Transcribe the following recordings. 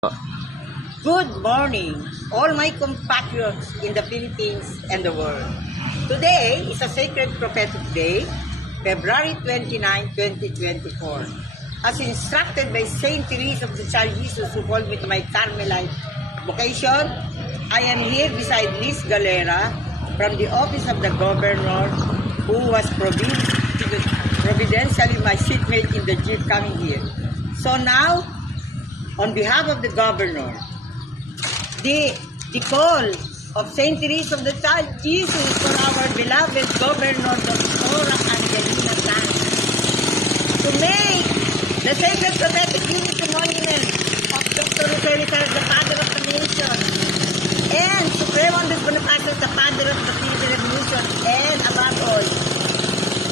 Good morning, all my compatriots in the Philippines and the world. Today is a sacred prophetic day, February 29, 2024. As instructed by Saint Therese of the Child Jesus, who called me to my Carmelite vocation, I am here beside Miss Galera from the office of the governor, who was providentially my seatmate in the jeep coming here. So now, on behalf of the governor, the call of Saint Therese of the Child Jesus for our beloved Governor Dr. Angelina Tan to make the sacred prophetic unity monument of Dr. Therese, the Father of the Nation, and Supremondus Bonifacius, the Father of the Philippine Revolution, and above all,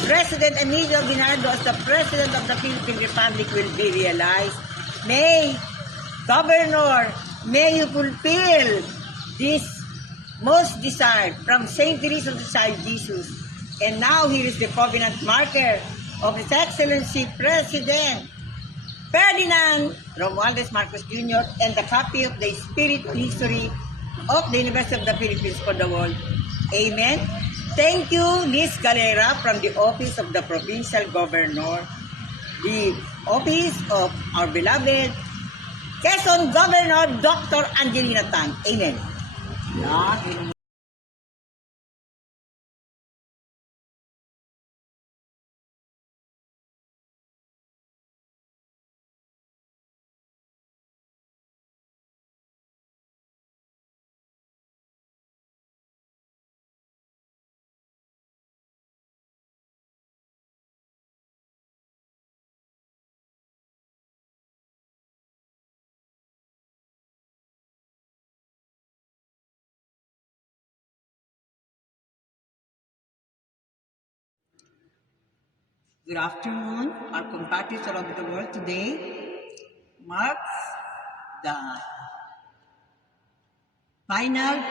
President Emilio Aguinaldo as the President of the Philippine Republic will be realized. May Governor, may you fulfill this most desired from Saint Therese of the Child Jesus. And now here is the covenant marker of His Excellency President Ferdinand Romualdez Marcos Jr. and the copy of the spiritual history of the University of the Philippines for the world. Amen. Thank you, Miss Galera, from the office of the Provincial Governor, the office of our beloved Quezon Governor Dr. Angelina Tan. Amen. Good afternoon, our compatriots all over the world. Today marks the final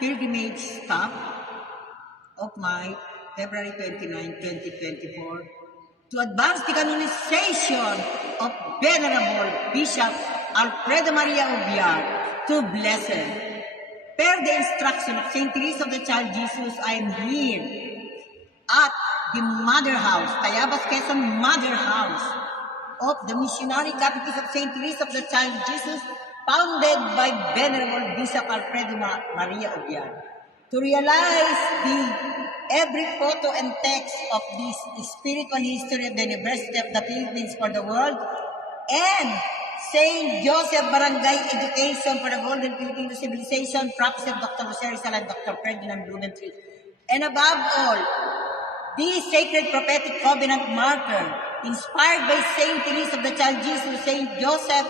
pilgrimage stop of my February 29, 2024 to advance the canonization of Venerable Bishop Alfredo Maria Ubiar to blessed. Per the instruction of Saint Therese of the Child Jesus, I am here at the Mother House, Tayabas Quezon Mother House of the Missionary Catechism of Saint Therese of the Child Jesus, founded by Venerable Bishop Alfredo Maria Ubiar, to realize every photo and text of this spiritual history of the University of the Philippines for the world, and Saint Joseph Barangay Education for the Golden Filipino Civilization, Prophetic Dr. Jose Rizal and Dr. Ferdinand Blumentritt. And above all, this sacred prophetic covenant marker, inspired by Saint Therese of the Child Jesus, Saint Joseph,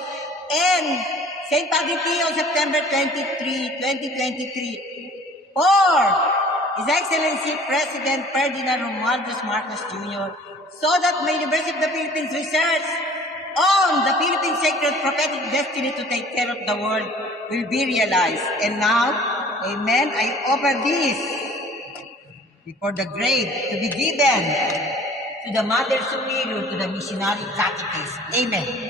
and Saint Padre Pio, September 23, 2023, for His Excellency President Ferdinand Romualdez Marcos Jr., so that my University of the Philippines research on the Philippine sacred prophetic destiny to take care of the world will be realized. And now, amen, I offer this before the grave to be given to the Mother Superior, to the Missionary Catechism. Amen.